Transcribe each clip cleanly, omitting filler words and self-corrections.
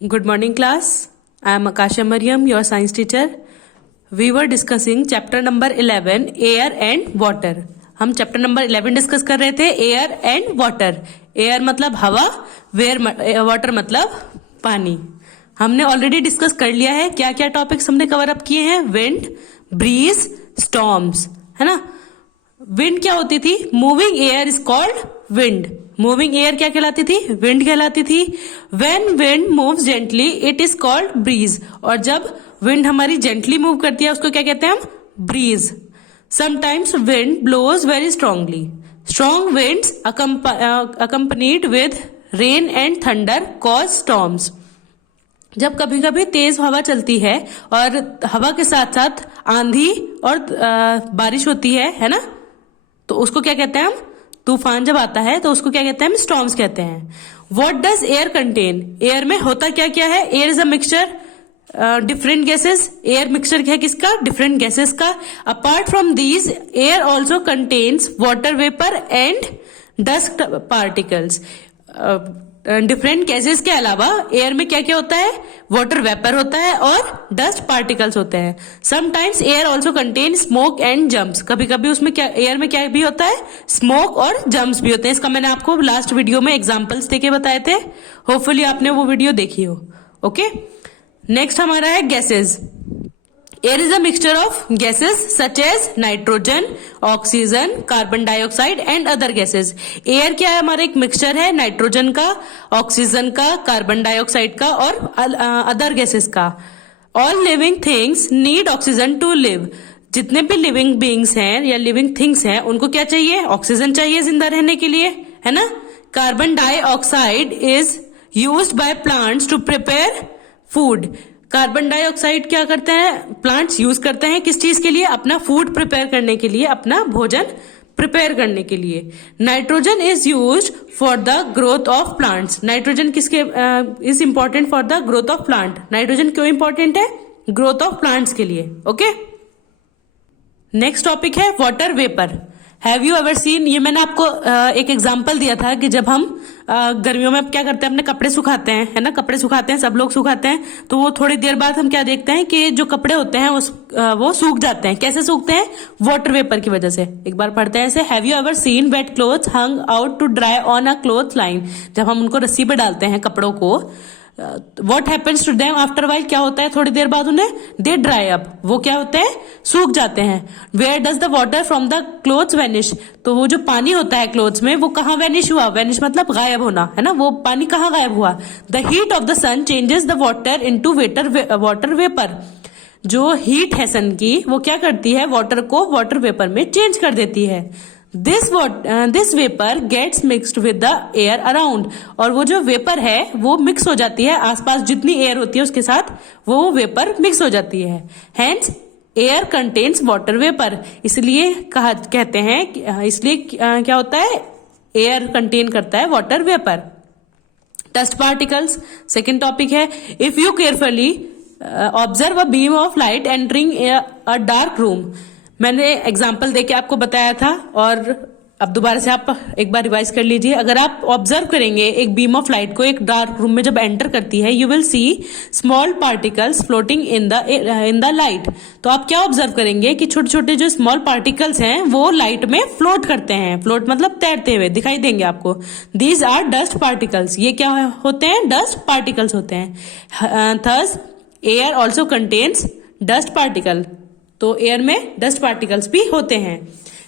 Good morning, class. I am Akasha Mariam, your science teacher. We were discussing chapter number 11, air and water. हम chapter number 11 discuss कर रहे थे, air and water. Air मतलब हवा, water मतलब पानी. हमने ऑलरेडी डिस्कस कर लिया है. क्या क्या टॉपिक्स हमने कवर अप किए हैं? विंड, ब्रीज, स्टॉर्म्स, है ना. विंड क्या होती थी? Moving air is called wind. Moving air क्या कहलाती थी? विंड कहलाती थी. When wind moves gently it is called breeze. और जब विंड हमारी जेंटली मूव करती है उसको क्या कहते हैं हम? Breeze. Sometimes wind blows very strongly. Strong winds accompanied with rain and thunder cause storms. जब कभी कभी तेज हवा चलती है और हवा के साथ साथ आंधी और बारिश होती है ना, तो उसको क्या कहते हैं हम? तूफान जब आता है तो उसको क्या कहते हैं हम? स्टॉर्म्स कहते हैं. What does air contain? Air में होता क्या क्या है? Air is a mixture different gases. Air mixture है किसका? डिफरेंट गैसेस का. Apart from these air also contains water vapour and dust particles. Different gases के अलावा एयर में क्या क्या होता है? वाटर वेपर होता है और डस्ट पार्टिकल्स होते हैं. Sometimes air also contain smoke and germs. कभी कभी उसमें क्या एयर में क्या भी होता है? स्मोक और जम्प्स भी होते हैं. इसका मैंने आपको लास्ट वीडियो में एग्जांपल्स देके बताए थे. होपफुली आपने वो वीडियो देखी हो. ओके, नेक्स्ट हमारा है gases. Air is a mixture of gases such as nitrogen, oxygen, carbon dioxide and other gases. Air क्या है? हमारा एक मिक्सचर है नाइट्रोजन का, ऑक्सीजन का, कार्बन डाइऑक्साइड का और अदर गैसेस का. All living things need oxygen to live. जितने भी लिविंग बींग्स हैं या लिविंग थिंग्स हैं उनको क्या चाहिए? ऑक्सीजन चाहिए जिंदा रहने के लिए, है ना. Carbon dioxide is used by plants to prepare food. Carbon dioxide क्या करते हैं? प्लांट्स यूज करते हैं किस चीज के लिए? अपना फूड प्रिपेयर करने के लिए, अपना भोजन प्रिपेयर करने के लिए. Nitrogen is used for the growth of plants. Nitrogen किसके is important for the growth of plant? Nitrogen क्यों इंपॉर्टेंट है? ग्रोथ ऑफ प्लांट्स के लिए. ओके, नेक्स्ट टॉपिक है water vapour. Have you ever seen? ये मैंने आपको एक एग्जांपल दिया था कि जब हम गर्मियों में क्या करते हैं? अपने कपड़े सुखाते हैं, है ना. कपड़े सुखाते हैं, सब लोग सुखाते हैं. तो वो थोड़ी देर बाद हम क्या देखते हैं कि जो कपड़े होते हैं वो सूख जाते हैं. कैसे सूखते हैं? वाटर वेपर की वजह से. एक बार पढ़ते हैं ऐसे. Have you ever seen wet clothes hung out to dry on a cloth line. जब हम उनको रस्सी पे डालते हैं कपड़ों को, what happens to them after while? क्या होता है थोड़ी देर बाद उन्हें? They dry up. वो क्या होते हैं? सूख जाते हैं. Where does the water from the clothes vanish? तो वो जो पानी होता है क्लोथ्स में वो कहाँ वेनिश हुआ? वेनिश मतलब गायब होना, है ना. वो पानी कहाँ गायब हुआ? The heat of the sun changes the water into water vapour. जो हीट है सन की वो क्या करती है? वाटर को वाटर वेपर में चेंज कर देती है. This vapour gets mixed with the air around. और वो जो वेपर है वो मिक्स हो जाती है आसपास, जितनी एयर होती है उसके साथ वो वेपर मिक्स हो जाती है. Hence air contains water vapour. इसलिए कहते हैं, इसलिए क्या होता है? एयर कंटेन करता है water vapour. Dust particles second topic है. If you carefully observe a beam of light entering a dark room. मैंने एग्जाम्पल देके आपको बताया था और अब दोबारा से आप एक बार रिवाइज कर लीजिए. अगर आप ऑब्जर्व करेंगे एक बीम ऑफ लाइट को एक डार्क रूम में जब एंटर करती है, you will C small particles floating in the light. तो आप क्या ऑब्जर्व करेंगे कि छोटे छोटे जो स्मॉल पार्टिकल्स हैं वो लाइट में फ्लोट करते हैं. फ्लोट मतलब तैरते हुए दिखाई देंगे आपको. These are dust particles. ये क्या होते हैं? डस्ट पार्टिकल्स होते हैं. Thus air also contains dust particle. तो एयर में डस्ट पार्टिकल्स भी होते हैं.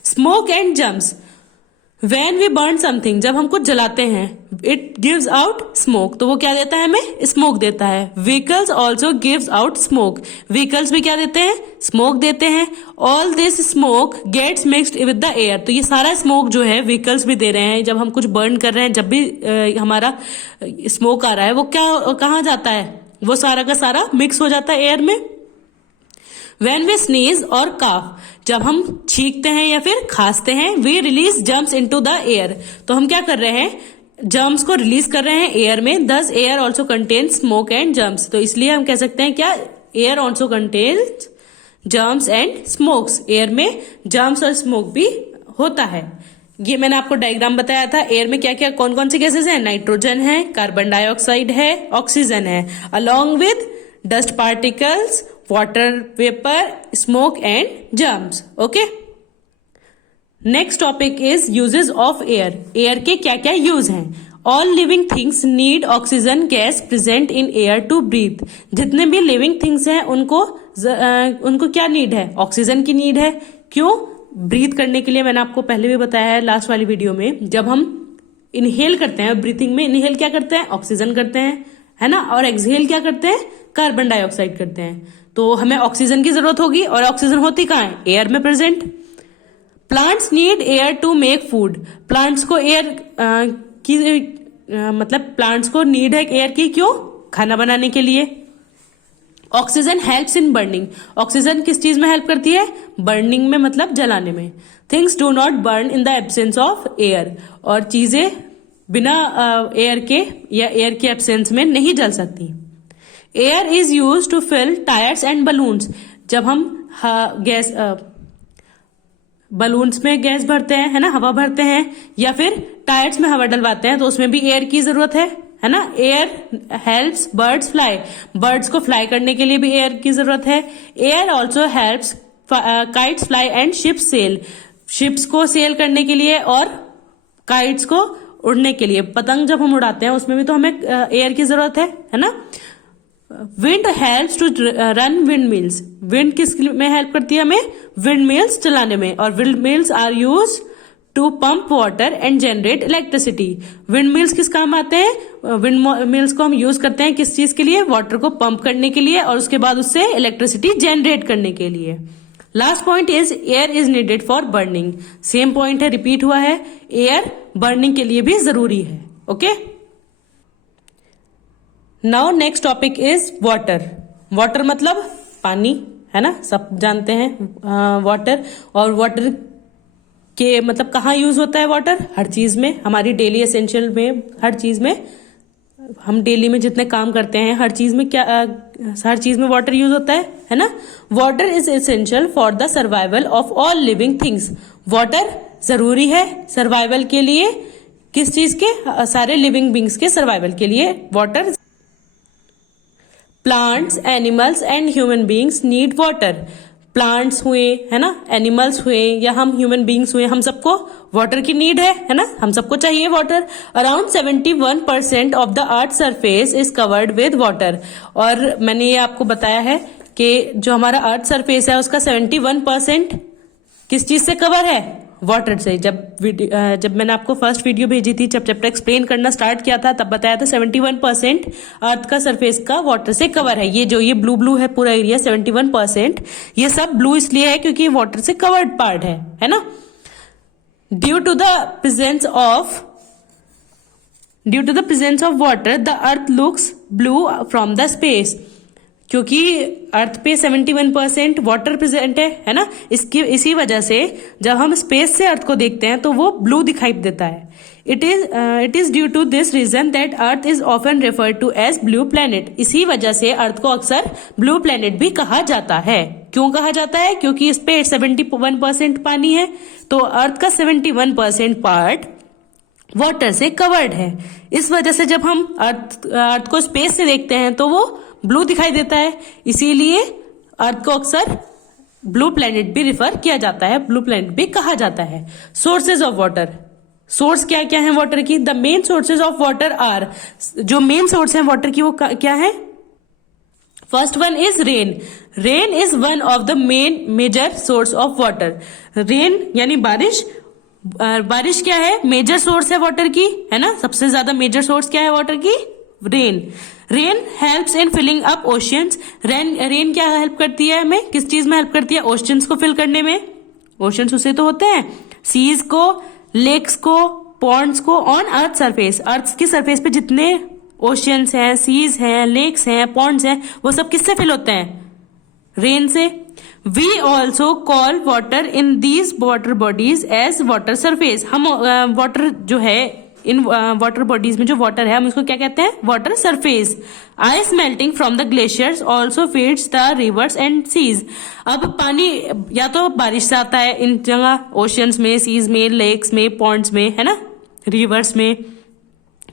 Smoke and germs. When we burn something, जब हम कुछ जलाते हैं, इट गिव्स आउट स्मोक. तो वो क्या देता है हमें? स्मोक देता है. Vehicles also gives out smoke. Vehicles भी क्या देते हैं? स्मोक देते हैं. All this smoke gets mixed with the air. तो ये सारा स्मोक जो है व्हीकल्स भी दे रहे हैं. जब हम कुछ बर्न कर रहे हैं, जब भी हमारा स्मोक आ रहा है, वो क्या कहाँ जाता है? वो सारा का सारा मिक्स हो जाता है एयर में. When we sneeze और cough, जब हम छींकते हैं या फिर खांसते हैं, we release germs into the air. तो हम क्या कर रहे हैं? जर्म्स को रिलीज कर रहे हैं एयर में. Thus air also contains smoke and germs. तो इसलिए हम कह सकते हैं क्या? Air also contains germs and smokes. Air में germs और smoke भी होता है. ये मैंने आपको डायग्राम बताया था। एयर में क्या क्या कौन कौन सी गैसेस हैं? नाइट्रोजन है, कार्बन डाइऑक्साइड है, ऑक्सीजन है, along with dust particles, water vapour, smoke and germs. Okay, next topic is uses of air. Air के क्या क्या यूज हैं? All living things need oxygen gas present in air to breathe. जितने भी living things हैं उनको क्या need है? ऑक्सीजन की नीड है। क्यों? ब्रीथ करने के लिए। मैंने आपको पहले भी बताया है लास्ट वाली वीडियो में, जब हम इनहेल करते हैं, ब्रीथिंग में इनहेल क्या करते हैं? ऑक्सीजन करते हैं, है ना, और एक्सहेल क्या करते हैं? कार्बन डाइऑक्साइड करते हैं। तो हमें ऑक्सीजन की जरूरत होगी, और ऑक्सीजन होती कहाँ है? एयर में present. Plants need air to make food. Plants को एयर मतलब प्लांट्स को नीड है एयर की। क्यों? खाना बनाने के लिए। Oxygen helps in burning. Oxygen किस चीज में हेल्प करती है? बर्निंग में, मतलब जलाने में। Things do not burn in the absence of air. और चीजें बिना एयर के या एयर के एब्सेंस में नहीं जल सकती। Air is use to fill tyres and balloons. जब हम गैस बलून्स में गैस भरते हैं, है ना, हवा भरते हैं, या फिर टायर्स में हवा डलवाते हैं, तो उसमें भी एयर की जरूरत है ना। Air helps birds fly. Birds को फ्लाई करने के लिए भी एयर की जरूरत है। Air also helps kites fly and ships sail. Ships को सेल करने के लिए और काइट्स को उड़ने के लिए। पतंग जब हम उड़ाते हैं उसमें भी तो हमें एयर की जरूरत है ना। Wind helps to run wind mills. Wind किस में हेल्प करती है हमें? विंड मिल्स चलाने में। और wind mills are use to pump water and generate electricity. Wind mills किस काम आते हैं? विंड मिल्स को हम यूज करते हैं किस चीज के लिए? वाटर को पंप करने के लिए, और उसके बाद उससे इलेक्ट्रिसिटी जनरेट करने के लिए। Last point is air is needed for burning. Same point है, रिपीट हुआ है। एयर बर्निंग के लिए भी जरूरी है। Okay, now next topic is water. Water मतलब पानी, है ना, सब जानते हैं वाटर। और वाटर के मतलब कहाँ यूज होता है वाटर? हर चीज में, हमारी डेली एसेंशियल में, हर चीज में। हम डेली में जितने काम करते हैं हर चीज में हर चीज में वाटर यूज होता है ना। Water is essential for the survival of all living things. Water जरूरी है सर्वाइवल के लिए। किस चीज के? सारे लिविंग बींग्स के सर्वाइवल के लिए water. Plants, animals and human beings need water. Plants हुए, है ना, एनिमल्स हुए, या हम ह्यूमन बींग्स हुए, हम सबको वाटर की नीड है ना, हम सबको चाहिए water. Around 71% of the earth surface is covered with water. और मैंने ये आपको बताया है कि जो हमारा अर्थ सरफेस है उसका 71% किस चीज से कवर है? वाटर से। जब मैंने आपको फर्स्ट वीडियो भेजी थी, जब चैप्टर एक्सप्लेन करना स्टार्ट किया था, तब बताया था 71% अर्थ का सरफेस का वाटर से कवर है। ये ब्लू है पूरा एरिया 71%। ये सब ब्लू इसलिए है क्योंकि वाटर से कवर्ड पार्ट है ना। Due to the presence of water the earth looks blue from the space. क्योंकि अर्थ पे 71% वाटर प्रेजेंट है ना, इसी वजह से जब हम स्पेस से अर्थ को देखते हैं तो वो ब्लू दिखाई देता है। It is due to this reason that earth is often referred to as blue planet. इसी वजह से अर्थ को अक्सर ब्लू प्लेनेट भी कहा जाता है। क्यों कहा जाता है? क्योंकि इस पे 71% पानी है, तो अर्थ का 71% पार्ट वाटर से कवर्ड है। इस वजह से जब हम अर्थ को स्पेस से देखते हैं तो वो ब्लू दिखाई देता है। इसीलिए अर्थ को अक्सर ब्लू प्लेनेट भी रिफर किया जाता है, ब्लू प्लेनेट भी कहा जाता है। Sources of water. सोर्स क्या क्या है वाटर की? The main sources of water are. जो मेन सोर्स है वाटर की वो क्या है? First one is rain. Rain is one of the major source of water. Rain यानी बारिश। बारिश क्या है? मेजर सोर्स है वाटर की, है ना। सबसे ज्यादा मेजर सोर्स क्या है वाटर की? Rain. Rain helps in filling up oceans. Rain क्या हेल्प करती है हमें? किस चीज में हेल्प करती है? ओशियंस को फिल करने में। ओशियंस उसे तो होते हैं, सीज को, लेक्स को, पॉन्ड्स को ऑन अर्थ सरफेस। अर्थ की सरफेस पे जितने ओशियंस हैं, सीज हैं, लेक्स हैं, पॉन्ड्स हैं, वो सब किससे फिल होते हैं? रेन से। We also call water in these water bodies as water surface. हम वाटर जो है इन वाटर बॉडीज में जो वाटर है हम इसको क्या कहते हैं, water surface. Ice melting from the glaciers also feeds the rivers and seas. अब पानी या तो बारिश से आता है इन जगह, ओशियंस में, सीज में, लेक्स में, पॉन्ड्स में, है ना, रिवर्स में,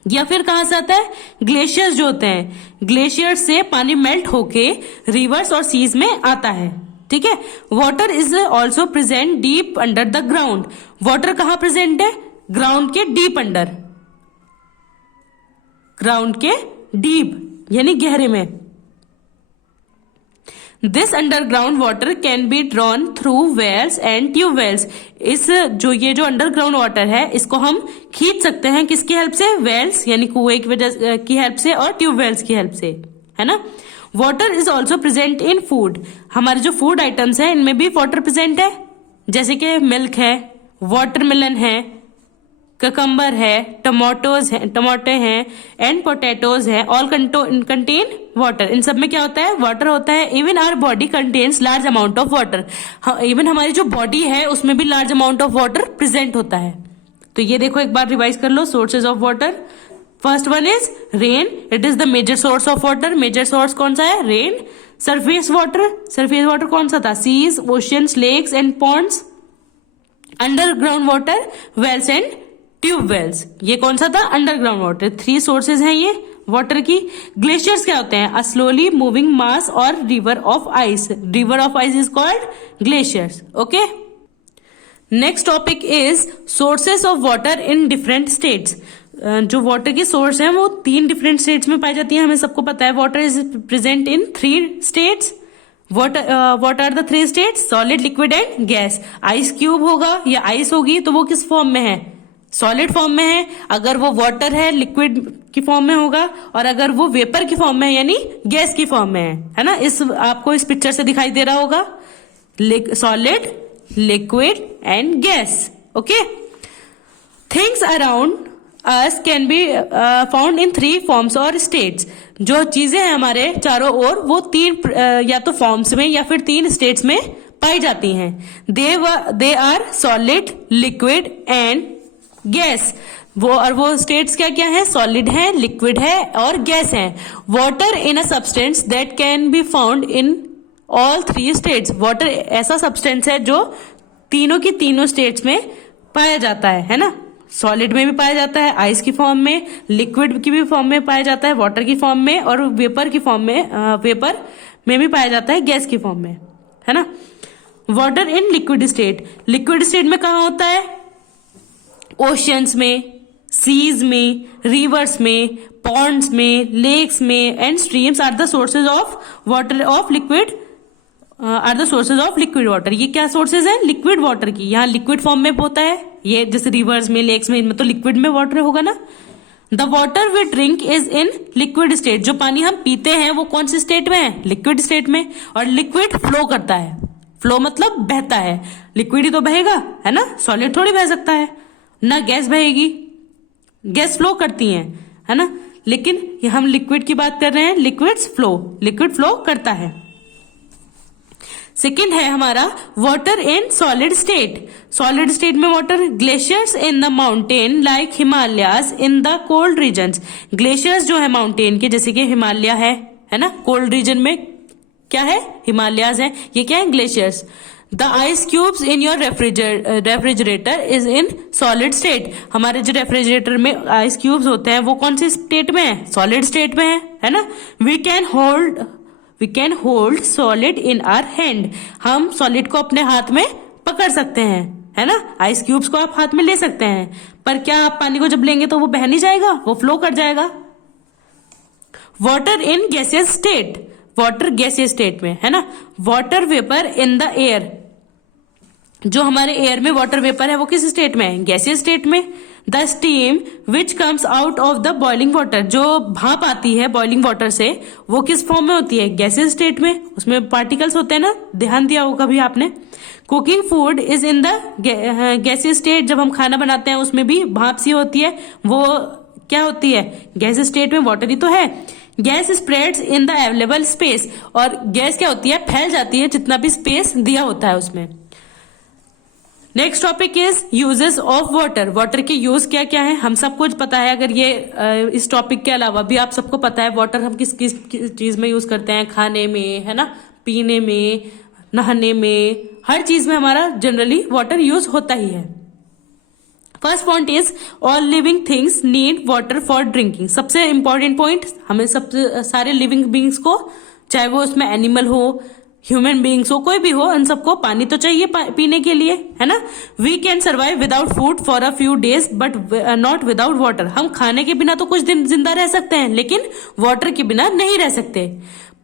या फिर कहां से आता है, ग्लेशियर्स जो होते हैं, ग्लेशियर्स से पानी मेल्ट होके रिवर्स और सीज में आता है। ठीक है। Water is also present deep under the ground. Water कहां प्रेजेंट है, ग्राउंड के डीप अंडर, ग्राउंड के डीप यानी गहरे में। This underground water can be drawn through wells and tubewells. इस ये जो अंडरग्राउंड वाटर है इसको हम खींच सकते हैं किसकी हेल्प से, वेल्स यानी कुएं की वजह की हेल्प से और ट्यूबवेल्स की हेल्प से, है ना। Water is also present in food. हमारे जो फूड आइटम्स हैं इनमें भी वाटर प्रेजेंट है, जैसे कि मिल्क है, वाटरमेलन है, ककम्बर है, टमाटो हैं एंड पोटैटोज है, ऑल कंटेन वाटर। इन सब में क्या होता है, वाटर होता है। Even our body contains large amount of water. Even हमारी जो बॉडी है उसमें भी large amount of water present होता है। तो ये देखो एक बार रिवाइज कर लो, sources of water. First one is rain, it is the major source of water. Major source कौन सा है, रेन। सरफेस वाटर कौन सा था, seas, oceans, lakes and ponds. Underground water, wells and tube wells, ये कौन सा था, अंडरग्राउंड वाटर। 3 सोर्सेज हैं ये वाटर की। ग्लेशियर्स क्या होते हैं, अ स्लोली मूविंग मास और river of ice. River of ice is called glaciers. Okay, next topic is sources of water in different states. जो वाटर की सोर्स है वो 3 डिफरेंट स्टेट्स में पाई जाती है, हमें सबको पता है। Water is present in 3 states. What are the 3 states, solid, liquid and gas. Ice cube होगा या आइस होगी तो वो किस फॉर्म में है, सॉलिड फॉर्म में है। अगर वो वाटर है लिक्विड की फॉर्म में होगा, और अगर वो वेपर की फॉर्म में है यानी गैस की फॉर्म में है ना। इस आपको इस पिक्चर से दिखाई दे रहा होगा, solid, liquid and gas. Okay, things around us can be found in 3 forms और स्टेट्स। जो चीजें हैं हमारे चारों ओर वो 3 या तो फॉर्म्स में या फिर 3 स्टेट्स में पाई जाती हैं। They are solid, liquid and gas. वो स्टेट्स क्या क्या है, सॉलिड है, लिक्विड है और गैस है। Water in a substance that can be found in all 3 states. Water ऐसा सब्सटेंस है जो तीनों की तीनों स्टेट्स में पाया जाता है ना। सॉलिड में भी पाया जाता है आइस की फॉर्म में, लिक्विड की भी फॉर्म में पाया जाता है वाटर की फॉर्म में, और वेपर की फॉर्म में वेपर में भी पाया जाता है गैस की फॉर्म में, है ना। Water in liquid state, liquid state में कहाँ होता है, ओशियंस में, सीज में, रिवर्स में, पॉन्ड्स में, लेक्स में and streams are the sources of water of liquid are the sources of liquid water. ये क्या सोर्सेज है, लिक्विड वाटर की। यहाँ लिक्विड फॉर्म में होता है ये, जैसे रिवर्स में, लेक्स में, इनमें तो लिक्विड में वाटर होगा ना। The water we drink is in liquid state. जो पानी हम पीते हैं वो कौन सी स्टेट में है, लिक्विड स्टेट में। और लिक्विड फ्लो करता है, फ्लो मतलब बहता है, लिक्विड ही तो बहेगा, है ना, सॉलिड थोड़ी बह सकता है ना। गैस बहेगी, गैस फ्लो करती है ना। लेकिन हम लिक्विड की बात कर रहे हैं, लिक्विड फ्लो करता है। सेकेंड है हमारा water in solid state. Solid state में water, glaciers in the mountain like Himalayas in the cold regions. Glaciers जो है माउंटेन के, जैसे कि हिमालय है ना, कोल्ड रीजन में क्या है, हिमालयाज है, ये क्या है, glaciers. The ice cubes in your refrigerator is in solid state. हमारे जो रेफ्रिजरेटर में आइस क्यूब्स होते हैं वो कौन सी स्टेट में है, सॉलिड स्टेट में है ना। We can hold solid in our hand. हम सॉलिड को अपने हाथ में पकड़ सकते हैं, है ना। आइस क्यूब्स को आप हाथ में ले सकते हैं, पर क्या आप पानी को जब लेंगे तो वो बह नहीं जाएगा, वो फ्लो कर जाएगा। Water in gaseous state, water gaseous state में, है ना। Water vapour in the air, जो हमारे एयर में वाटर वेपर है वो किस स्टेट में है, गैसियस स्टेट में। The steam which comes out of the boiling water, जो भाप आती है बॉइलिंग वाटर से वो किस फॉर्म में होती है, गैसियस स्टेट में। उसमें पार्टिकल्स होते हैं ना, ध्यान दिया होगा भी आपने। Cooking food is in the gaseous state, जब हम खाना बनाते हैं उसमें भी भाप सी होती है, वो क्या होती है, गैसियस स्टेट में, वाटर ही तो है। Gas spreads in the available space, और गैस क्या होती है, फैल जाती है जितना भी स्पेस दिया होता है उसमें। Next topic is uses of water. Water के यूज क्या क्या है, हम सब कुछ पता है। अगर ये इस टॉपिक के अलावा भी आप सबको पता है वाटर हम किस किस चीज में यूज करते हैं, खाने में, है ना, पीने में, नहाने में, हर चीज में हमारा जनरली वाटर यूज होता ही है। First point is all living things need water for drinking. सबसे इंपॉर्टेंट पॉइंट, हमें सबसे सारे लिविंग बींग्स को, चाहे वो उसमें एनिमल हो, ह्यूमन बींग्स हो, कोई भी हो, इन सबको पानी तो चाहिए पीने के लिए, है ना। We can survive without food for a few days but not without water. हम खाने के बिना तो कुछ दिन जिंदा रह सकते हैं, लेकिन वाटर के बिना नहीं रह सकते।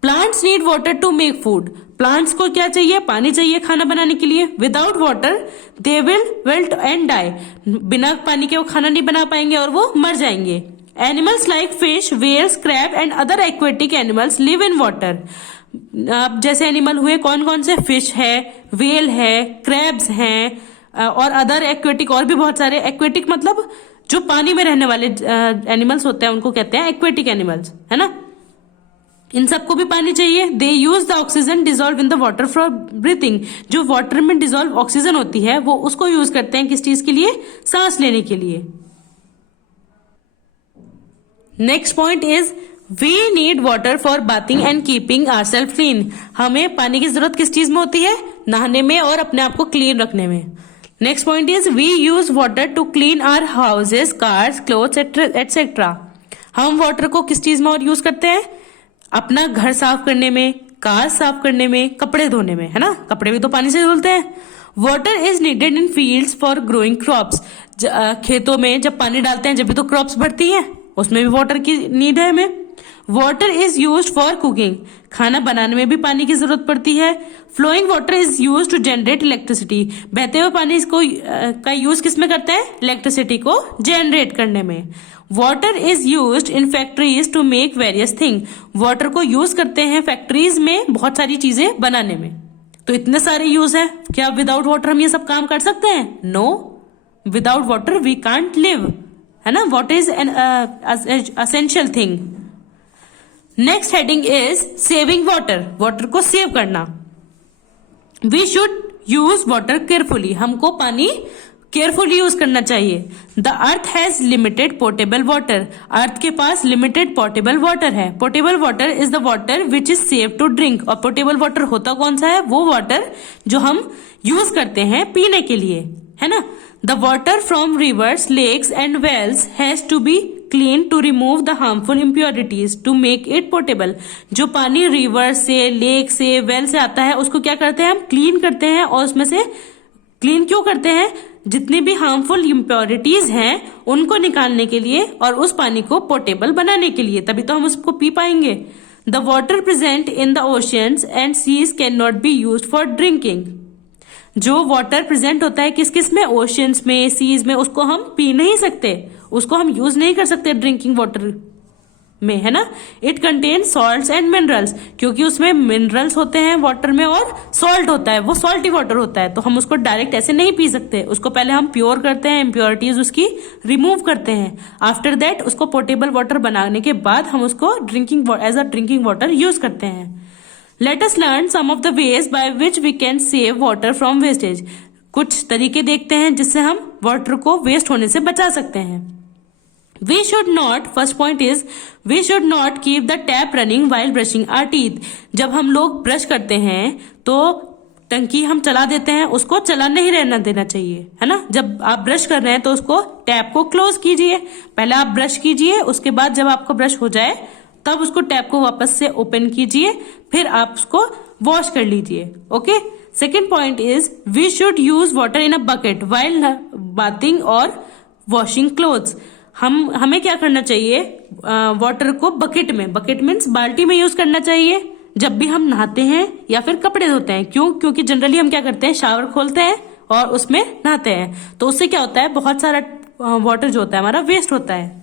Plants need water to make food. Plants को क्या चाहिए, पानी चाहिए खाना बनाने के लिए। Without water they will wilt and die. बिना पानी के वो खाना नहीं बना पाएंगे और वो मर जाएंगे। Animals like fish, whales, crab and other aquatic animals live in water. अब जैसे एनिमल हुए कौन कौन से, फिश है, वेल है, क्रैब्स हैं और अदर एक्वेटिक, और भी बहुत सारे। एक्वेटिक मतलब जो पानी में रहने वाले एनिमल्स होते हैं उनको कहते हैं एक्वेटिक एनिमल्स, है ना। इन सबको भी पानी चाहिए। They use the oxygen dissolve in the water for breathing. जो वाटर में डिजोल्व ऑक्सीजन होती है वो उसको यूज करते हैं किस चीज के लिए, सांस लेने के लिए। Next point is we need water for bathing and keeping ourself clean. हमें पानी की जरूरत किस चीज में होती है, नहाने में और अपने आप को क्लीन रखने में। Next point is we use water to clean our houses, cars, clothes etcetera. हम वाटर को किस चीज में और यूज करते हैं, अपना घर साफ करने में, कार साफ करने में, कपड़े धोने में, है ना, कपड़े भी तो पानी से धुलते हैं। Water is needed in fields for growing crops. खेतों में जब पानी डालते हैं जब भी तो क्रॉप्स बढ़ती हैं, उसमें भी वाटर की नीड है हमें। Water is use for cooking. खाना बनाने में भी पानी की जरूरत पड़ती है। Flowing water is use to generate electricity. बहते हुए पानी इसको का यूज किसमें करते हैं, इलेक्ट्रिसिटी को जनरेट करने में। Water is use in factories to make various thing. Water को यूज करते हैं फैक्ट्रीज में बहुत सारी चीजें बनाने में। तो इतने सारे यूज है, क्या विदाउट वाटर हम ये सब काम कर सकते हैं, no. Without water we can't live, है ना। Water is an essential thing. Next heading is saving water. Water को सेव करना। We should use water carefully. हमको पानी केयरफुली यूज करना चाहिए। The earth has limited portable water. Earth के पास लिमिटेड पोर्टेबल वाटर है। Portable water is the water which is safe to drink. और पोर्टेबल वाटर होता कौन सा है, वो वाटर जो हम यूज करते हैं पीने के लिए, है ना। The water from rivers, lakes and wells has to be clean to remove the harmful impurities to make it portable. जो पानी रिवर से, लेक से, वेल से आता है उसको क्या करते हैं हम, क्लीन करते हैं। और उसमें से क्लीन क्यों करते हैं, जितनी भी हार्मफुल इम्प्योरिटीज हैं उनको निकालने के लिए और उस पानी को पोर्टेबल बनाने के लिए, तभी तो हम उसको पी पाएंगे। The water present in the oceans and seas can not be use for drinking. जो वाटर प्रेजेंट होता है किस किस में, ओशियंस में, सीज में, उसको हम पी नहीं सकते, उसको हम यूज नहीं कर सकते ड्रिंकिंग वाटर में, है ना। It contain salts and minerals. क्योंकि उसमें मिनरल्स होते हैं वाटर में और सॉल्ट होता है, वो सॉल्टी वाटर होता है, तो हम उसको डायरेक्ट ऐसे नहीं पी सकते। उसको पहले हम प्योर करते हैं, इम्प्योरिटीज उसकी रिमूव करते हैं। आफ्टर दैट उसको पोर्टेबल वाटर बनाने के बाद हम उसको drinking as a drinking water use करते हैं। Let us learn some of the ways by which we can save water from wastage. कुछ तरीके देखते हैं जिससे हम वाटर को वेस्ट होने से बचा सकते हैं। We should not, first point is, we should not keep the tap running while brushing our teeth. जब हम लोग ब्रश करते हैं तो टंकी हम चला देते हैं, उसको चला नहीं रहना देना चाहिए, है ना। जब आप ब्रश कर रहे हैं तो उसको टैप को क्लोज कीजिए। पहले आप ब्रश कीजिए, उसके बाद जब आपको ब्रश हो जाए तब उसको टैप को वापस से ओपन कीजिए, फिर आप उसको वॉश कर लीजिए। Okay. Second point is we should use water in a bucket while bathing और वॉशिंग क्लोथ्स। हमें क्या करना चाहिए, वाटर को बकेट में, बकेट मीन्स बाल्टी में यूज करना चाहिए जब भी हम नहाते हैं या फिर कपड़े धोते हैं। क्यों, क्योंकि जनरली हम क्या करते हैं, शावर खोलते हैं और उसमें नहाते हैं, तो उससे क्या होता है, बहुत सारा वाटर जो होता है हमारा वेस्ट होता है।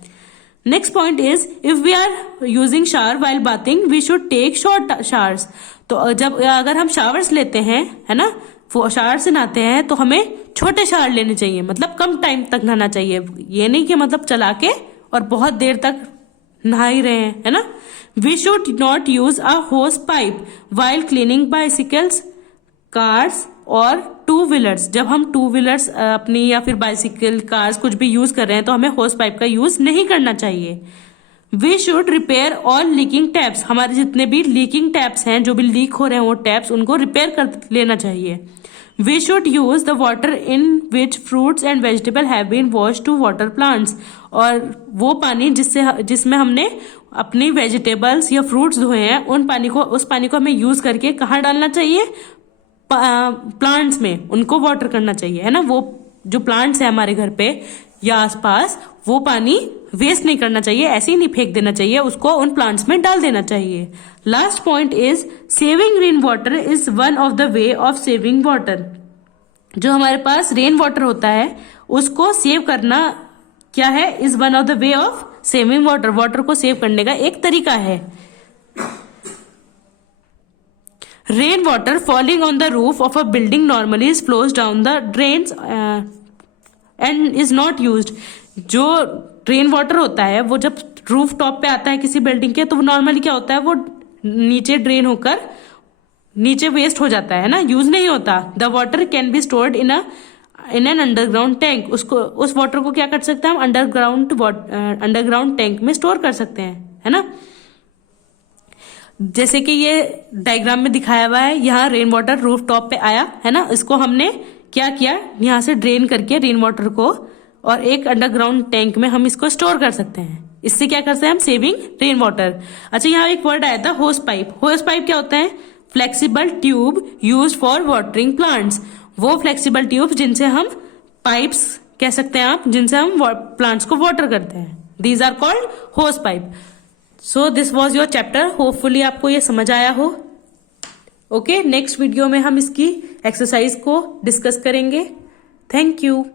Next point is if we are using shower while bathing we should take short showers. तो अगर हम शावर्स लेते हैं, है ना, शावर से नहाते हैं, तो हमें छोटे शावर लेने चाहिए, मतलब कम टाइम तक नहाना चाहिए। ये नहीं कि मतलब चला के और बहुत देर तक नहा ही रहे हैं, है ना। We should not use a hose pipe while cleaning bicycles, cars और टू व्हीलर्स, जब हम टू व्हीलर्स अपनी या फिर बाइसिकल, कार्स कुछ भी यूज कर रहे हैं तो हमें होस पाइप का यूज नहीं करना चाहिए। We should repair all leaking taps, हमारे जितने भी लीकिंग टैप्स हैं, जो भी लीक हो रहे हैं वो टैप्स, उनको रिपेयर कर लेना चाहिए। We should use the water in which fruits and vegetable have been wash to water plants, और वो पानी जिसमें हमने अपनी वेजिटेबल्स या फ्रूट्स धोए हैं उस पानी को हमें यूज करके कहाँ डालना चाहिए, प्लांट्स में उनको वाटर करना चाहिए, है ना। वो जो प्लांट्स है हमारे घर पे या आसपास, वो पानी वेस्ट नहीं करना चाहिए, ऐसे ही नहीं फेंक देना चाहिए, उसको उन प्लांट्स में डाल देना चाहिए। Last point is saving rain water is one of the way of saving water. जो हमारे पास रेन वाटर होता है उसको सेव करना क्या है, is one of the way of saving water, water को सेव करने का एक तरीका है। Rain water falling on the roof of a building normally flows down the drains and is not used. जो रेन वाटर होता है वो जब रूफ टॉप पे आता है किसी बिल्डिंग के, तो वो नॉर्मली क्या होता है, वो नीचे ड्रेन होकर नीचे वेस्ट हो जाता है ना, यूज नहीं होता। The water can be stored in an underground tank, उस वाटर को क्या कर सकते हैं हम, अंडरग्राउंड टैंक में स्टोर कर सकते हैं, है ना। जैसे कि ये डायग्राम में दिखाया हुआ है, यहाँ रेन वाटर रूफ टॉप पे आया है ना, इसको हमने क्या किया, यहाँ से ड्रेन करके रेन वाटर को और एक अंडरग्राउंड टैंक में हम इसको स्टोर कर सकते हैं। इससे क्या करते हैं हम, सेविंग रेन वाटर। अच्छा, यहाँ एक वर्ड आया था होस पाइप। होस पाइप क्या होता है, flexible tube use for watering plants. वो फ्लेक्सिबल ट्यूब जिनसे हम, पाइप्स कह सकते हैं आप, जिनसे हम प्लांट्स को वाटर करते हैं, these are called hose pipe. So this was your chapter, hopefully आपको ये समझ आया हो। ओके, नेक्स्ट वीडियो में हम इसकी एक्सरसाइज को डिस्कस करेंगे। Thank you.